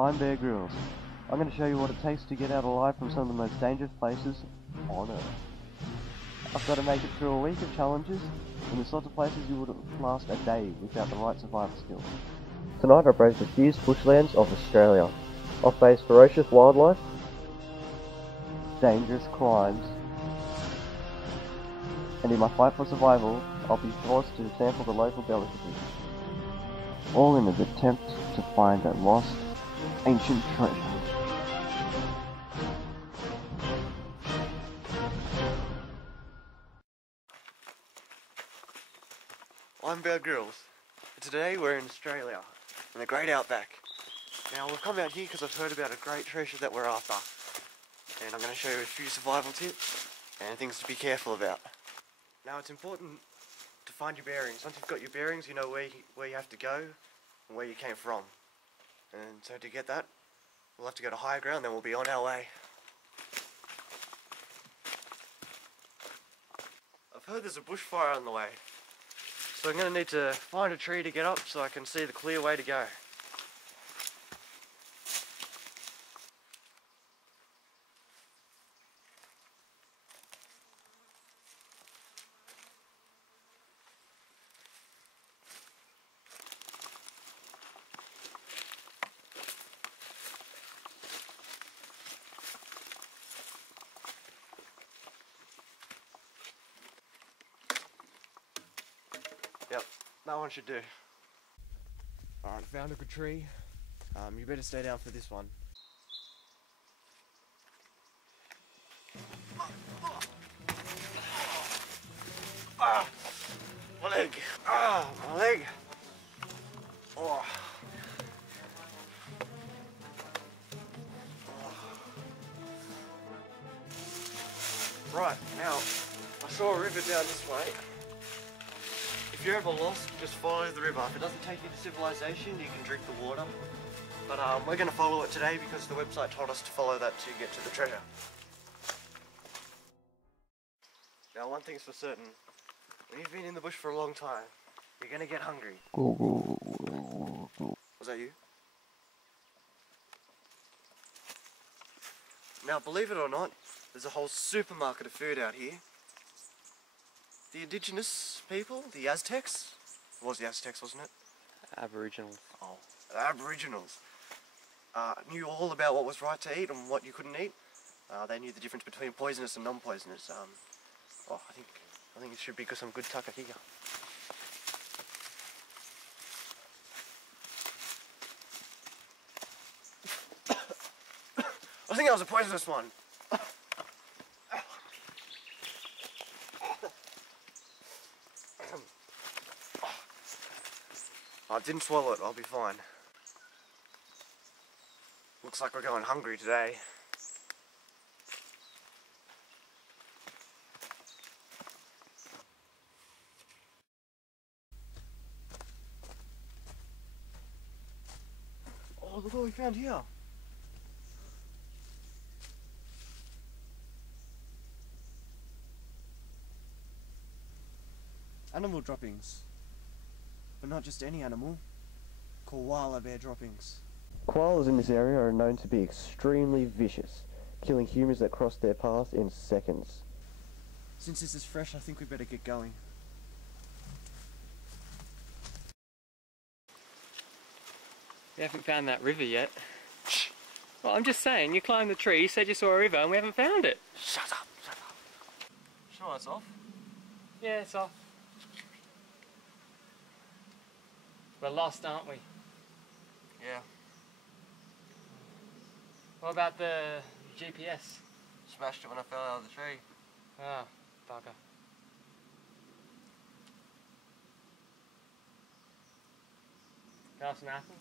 I'm Bear Grylls. I'm going to show you what it takes to get out alive from some of the most dangerous places on Earth. I've got to make it through a week of challenges, in the sorts of places you would last a day without the right survival skills. Tonight I brave the fierce bushlands of Australia. I'll face ferocious wildlife, dangerous crimes, and in my fight for survival, I'll be forced to sample the local delicacies. All in an attempt to find a lost, ancient treasure. I'm Bear Grylls. Today we're in Australia, in the Great Outback. Now we've come out here because I've heard about a great treasure that we're after. And I'm going to show you a few survival tips and things to be careful about. Now it's important to find your bearings. Once you've got your bearings, you know where you have to go and where you came from. And so to get that, we'll have to go to higher ground, then we'll be on our way. I've heard there's a bushfire on the way. So I'm going to need to find a tree to get up so I can see the clear way to go. Yep, that one should do. Alright, found a good tree. You better stay down for this one. Ah, my leg! Ah, my leg! Oh. Right, now, I saw a river down this way. If you're ever lost, just follow the river. If it doesn't take you to civilization, you can drink the water. But we're going to follow it today because the website told us to follow that to get to the treasure. Now one thing's for certain, when you've been in the bush for a long time, you're going to get hungry. Was that you? Now believe it or not, there's a whole supermarket of food out here. The indigenous people, the Aztecs, it was the Aztecs, wasn't it? Aboriginals. Oh, the Aboriginals knew all about what was right to eat and what you couldn't eat. They knew the difference between poisonous and non-poisonous. Oh, I think it should be some good tucker here. I think that was a poisonous one. I didn't swallow it, I'll be fine. Looks like we're going hungry today. Oh, look what we found here. Animal droppings. But not just any animal. Koala bear droppings. Koalas in this area are known to be extremely vicious, killing humans that cross their path in seconds. Since this is fresh, I think we better get going. We haven't found that river yet. Shh. Well, I'm just saying, you climbed the tree, you said you saw a river, and we haven't found it. Shut up, shut up. Sure, it's off? Yeah, it's off. We're lost, aren't we? Yeah. What about the GPS? Smashed it when I fell out of the tree. Oh, bugger. Got some apple?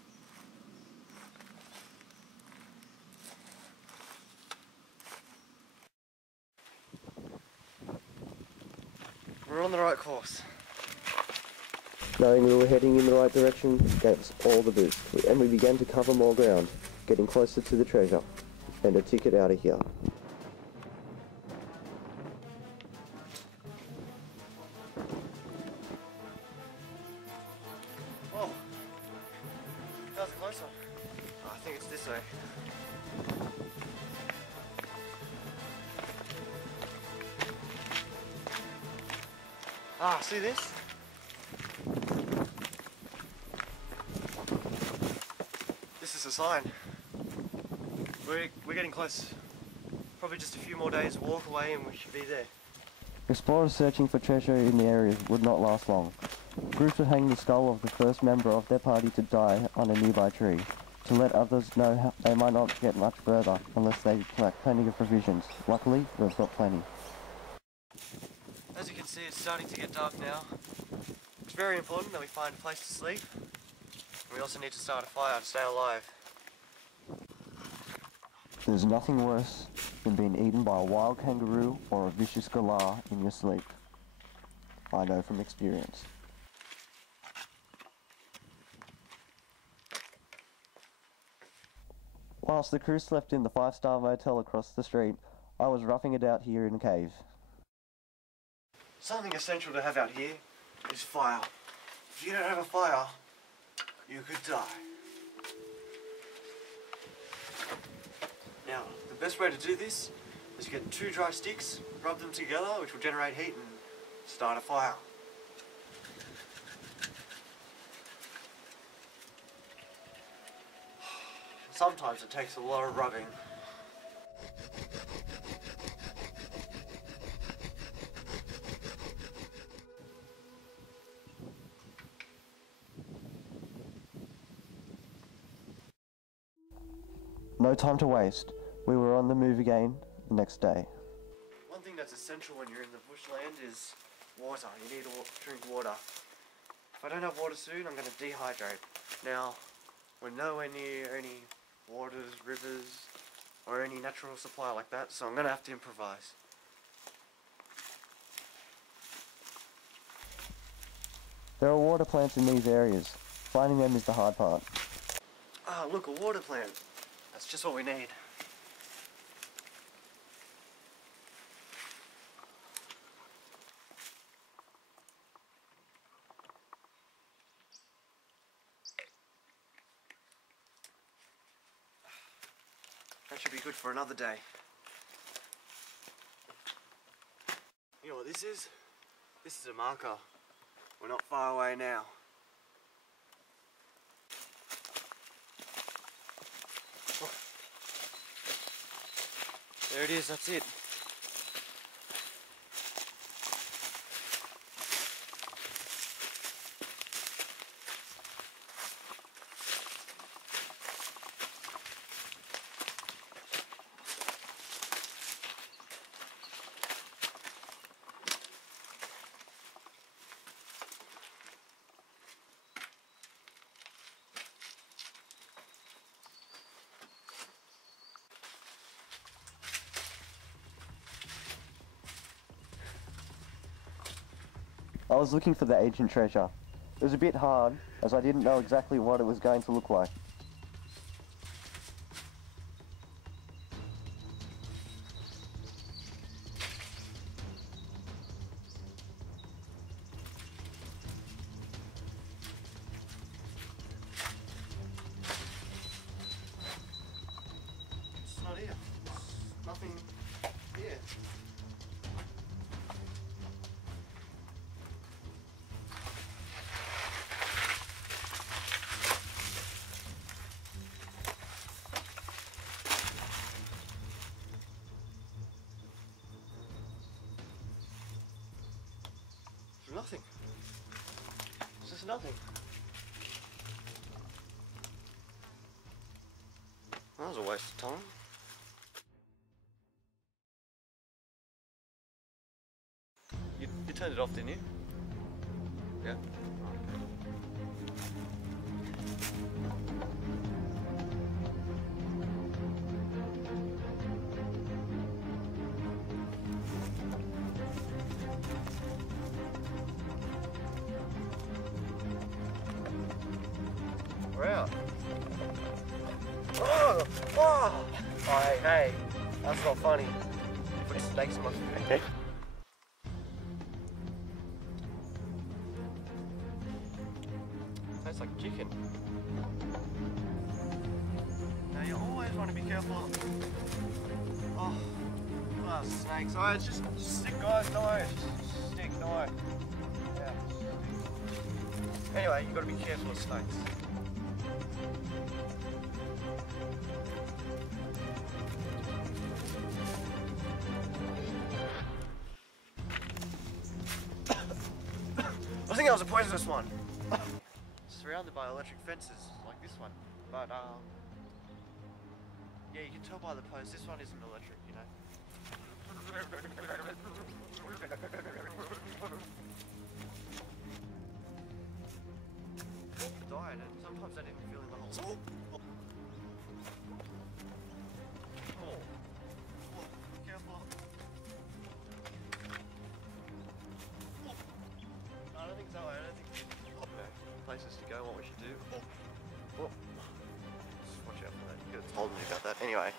We're on the right course. Knowing we were heading in the right direction gave us all the boost, and we began to cover more ground, getting closer to the treasure, and a ticket out of here. Oh, that was closer. I think it's this this way. Ah, see this? This is a sign. We're getting close. Probably just a few more days walk away and we should be there. Explorers searching for treasure in the area would not last long. Groups would hang the skull of the first member of their party to die on a nearby tree, to let others know how they might not get much further unless they collect plenty of provisions. Luckily, we've got plenty. As you can see, it's starting to get dark now. It's very important that we find a place to sleep. We also need to start a fire to stay alive. There's nothing worse than being eaten by a wild kangaroo or a vicious galah in your sleep. I know from experience. Whilst the crew slept in the 5-star motel across the street, I was roughing it out here in the cave. Something essential to have out here is fire. If you don't have a fire, you could die. Now, the best way to do this is to get 2 dry sticks, rub them together, which will generate heat and start a fire. Sometimes it takes a lot of rubbing. No time to waste. We were on the move again the next day. One thing that's essential when you're in the bushland is water. You need to drink water. If I don't have water soon, I'm going to dehydrate. Now, we're nowhere near any waters, rivers, or any natural supply like that, so I'm going to have to improvise. There are water plants in these areas. Finding them is the hard part. Ah, look, a water plant. That's just what we need. That should be good for another day. You know what this is? This is a marker. We're not far away now. Oh. There it is, that's it. I was looking for the ancient treasure. It was a bit hard, as I didn't know exactly what it was going to look like. It's not here. There's nothing here. Nothing. It's just nothing. That was a waste of time. You turned it off, didn't you? Yeah. We're out. Oh! Oh! Hey, that's not funny. Put snakes in my food. Tastes like chicken. Now trying to be careful. Oh, snakes. Oh, it's just stick, guys. No, it's just stick, no. Yeah. Anyway, you got to be careful of snakes. I think that was a poisonous one. Surrounded by electric fences like this one, but yeah, you can tell by the post this one isn't electric, you know. Died, and sometimes I didn't feel in the holes. Oh, careful. I don't think so. I don't think. Places to go, what we should do. Oh. Just watch out for that. You could have told me about that. Anyway.